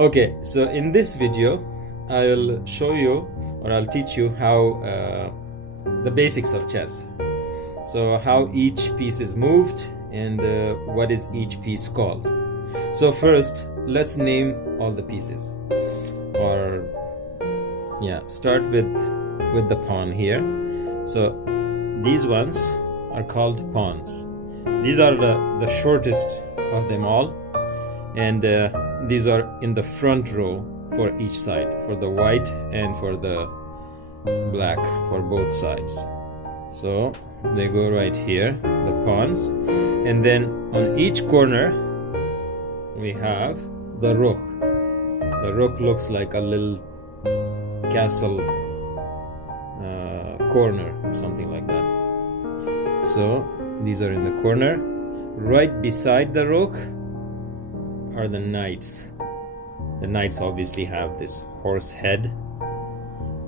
Okay, so in this video I'll show you, or I'll teach you how the basics of chess. So how each piece is moved and what is each piece called. So first let's name all the pieces, or start with the pawn here. So these ones are called pawns. These are the shortest of them all, and these are in the front row for each side, for the white and for the black, for both sides. So they go right here, the pawns, and then on each corner we have the rook. The rook looks like a little castle corner or something like that. So these are in the corner. Right beside the rook are the knights. The knights obviously have this horse head,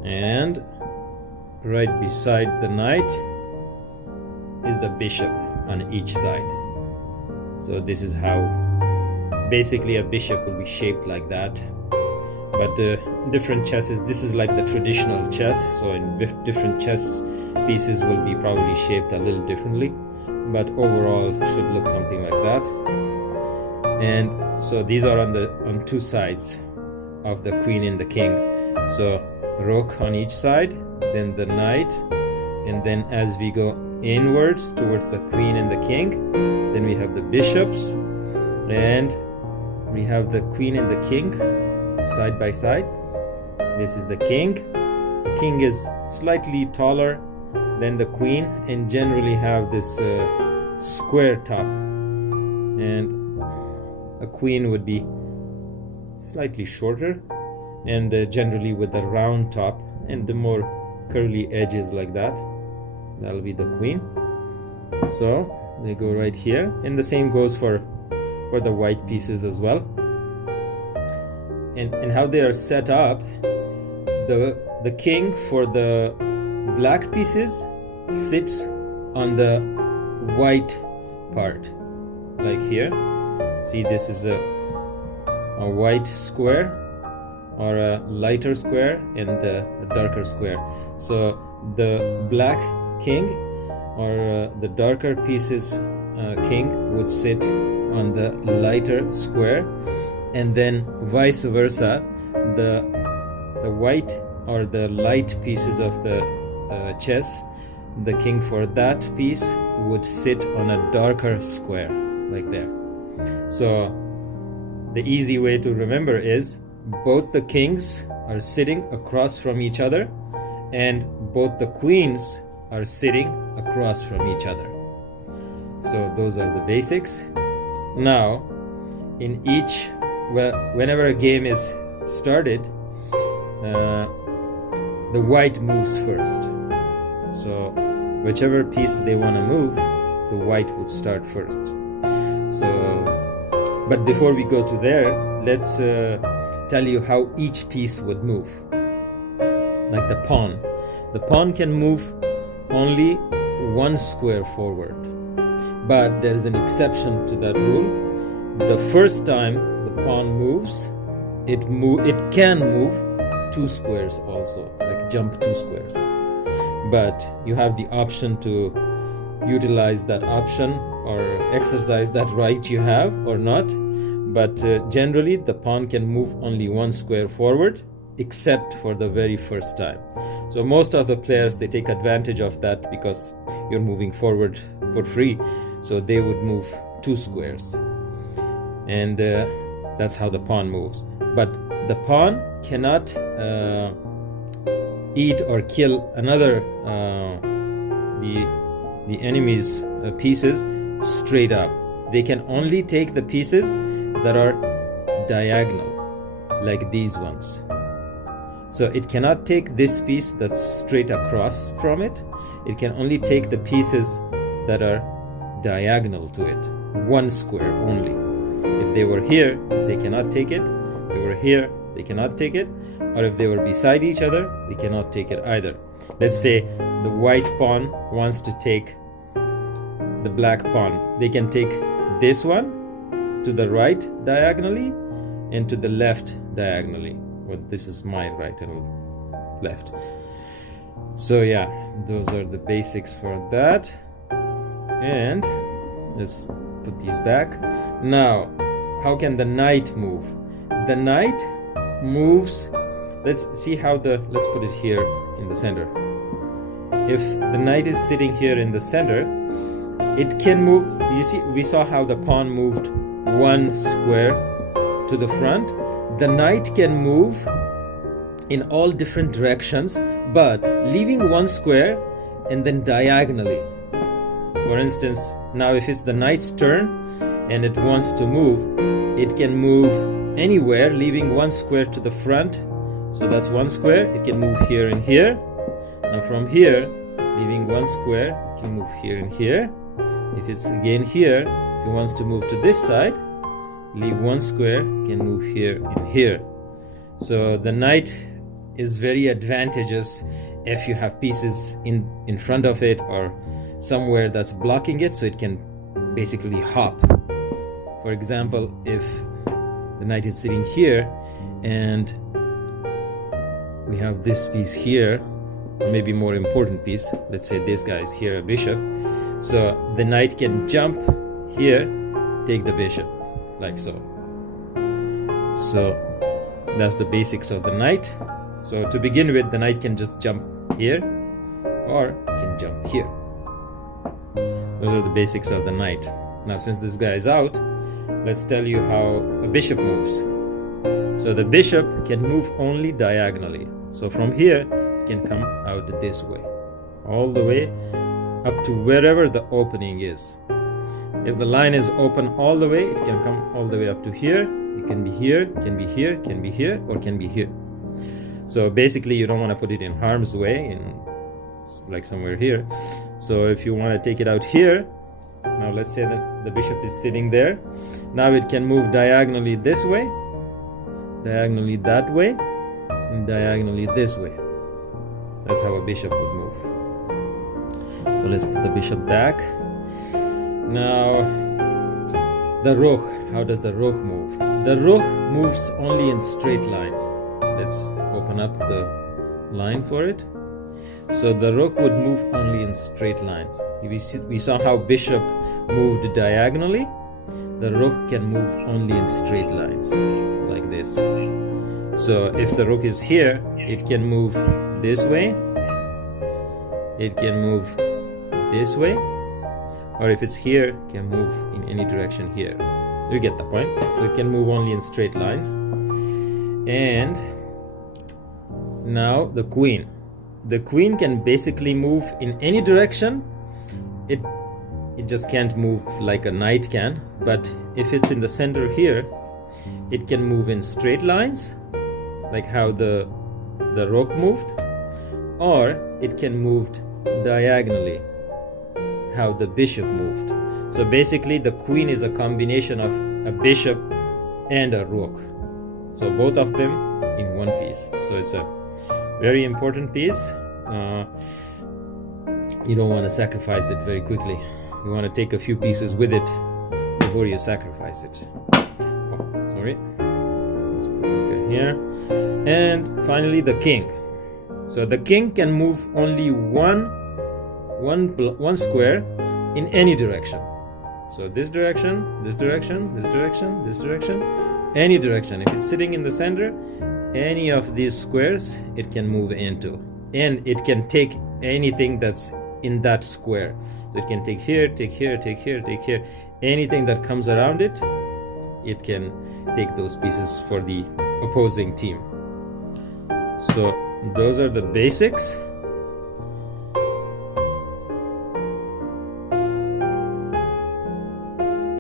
and right beside the knight is the bishop on each side. So this is how basically a bishop will be shaped, like that. But different chesses, this is like the traditional chess, so in different chess pieces will be probably shaped a little differently, but overall should look something like that. And so these are on two sides of the queen and the king. So rook on each side, then the knight, and then as we go inwards towards the queen and the king, then we have the bishops, and we have the queen and the king side by side. This is the king. The king is slightly taller than the queen and generally have this square top, and a queen would be slightly shorter and generally with a round top and the more curly edges like that. That'll be the queen. So they go right here, and the same goes for the white pieces as well. And how they are set up, the king for the black pieces sits on the white part, like here. See, this is a white square, or a lighter square, and a darker square. So the black king, or the darker pieces king, would sit on the lighter square, and then vice versa, the white or the light pieces of the chess, the king for that piece would sit on a darker square, like there. So the easy way to remember is both the kings are sitting across from each other, and both the queens are sitting across from each other. So those are the basics. Now in each, whenever a game is started, the white moves first. So whichever piece they want to move, the white would start first. So, but before we go to there, let's tell you how each piece would move. Like the pawn. The pawn can move only one square forward, but there is an exception to that rule. The first time the pawn moves, it can move two squares also, like jump two squares. But you have the option to utilize that option or exercise that right you have or not. But generally the pawn can move only one square forward, except for the very first time. So most of the players, they take advantage of that because you're moving forward for free, so they would move two squares, and that's how the pawn moves. But the pawn cannot eat or kill another the enemy's pieces straight up. They can only take the pieces that are diagonal, like these ones. So it cannot take this piece that's straight across from it. It can only take the pieces that are diagonal to it, one square only. If they were here, they cannot take it. If they were here, they cannot take it. Or if they were beside each other, they cannot take it either. Let's say the white pawn wants to take the black pawn. They can take this one to the right diagonally, and to the left diagonally. Well, this is my right and left. So yeah, those are the basics for that. And let's put these back. Now, how can the knight move? The knight moves, let's see how let's put it here in the center. If the knight is sitting here in the center, it can move. You see, we saw how the pawn moved one square to the front. The knight can move in all different directions, but leaving one square and then diagonally. For instance, now if it's the knight's turn and it wants to move, it can move anywhere, leaving one square to the front. So that's one square. It can move here and here. Now from here, leaving one square, it can move here and here. If it's again here, if it wants to move to this side, leave one square, it can move here and here. So the knight is very advantageous if you have pieces in front of it or somewhere that's blocking it, so it can basically hop. For example, if the knight is sitting here and we have this piece here, or maybe more important piece, let's say this guy is here, a bishop, so the knight can jump here, take the bishop, like so. So that's the basics of the knight. So to begin with, the knight can just jump here or can jump here. Those are the basics of the knight. Now, since this guy is out, let's tell you how a bishop moves. So the bishop can move only diagonally. So from here, it can come out this way, all the way up to wherever the opening is. If the line is open all the way, it can come all the way up to here. It can be here, can be here, can be here, or can be here. So basically, you don't want to put it in harm's way, like somewhere here. So if you want to take it out here, now let's say that the bishop is sitting there. Now it can move diagonally this way, diagonally that way, and diagonally this way. That's how a bishop would move. So let's put the bishop back. Now, the rook. How does the rook move? The rook moves only in straight lines. Let's open up the line for it. So the rook would move only in straight lines. We saw how bishop moved diagonally. The rook can move only in straight lines, like this. So if the rook is here, it can move this way. It can move this way. Or if it's here, it can move in any direction here. You get the point? So it can move only in straight lines. And now the queen. The queen can basically move in any direction. It just can't move like a knight can. But if it's in the center here, it can move in straight lines, like how the rook moved, or it can move diagonally, how the bishop moved. So basically, the queen is a combination of a bishop and a rook. So both of them in one piece. So it's a very important piece. You don't want to sacrifice it very quickly. You want to take a few pieces with it before you sacrifice it. Oh, sorry. Let's put this guy here. And finally, the king. So the king can move only one square in any direction. So this direction, this direction, this direction, this direction, any direction. If it's sitting in the center, any of these squares it can move into, and it can take anything that's in that square. So it can take here, take here, take here, take here. Anything that comes around it, it can take those pieces for the opposing team. So those are the basics.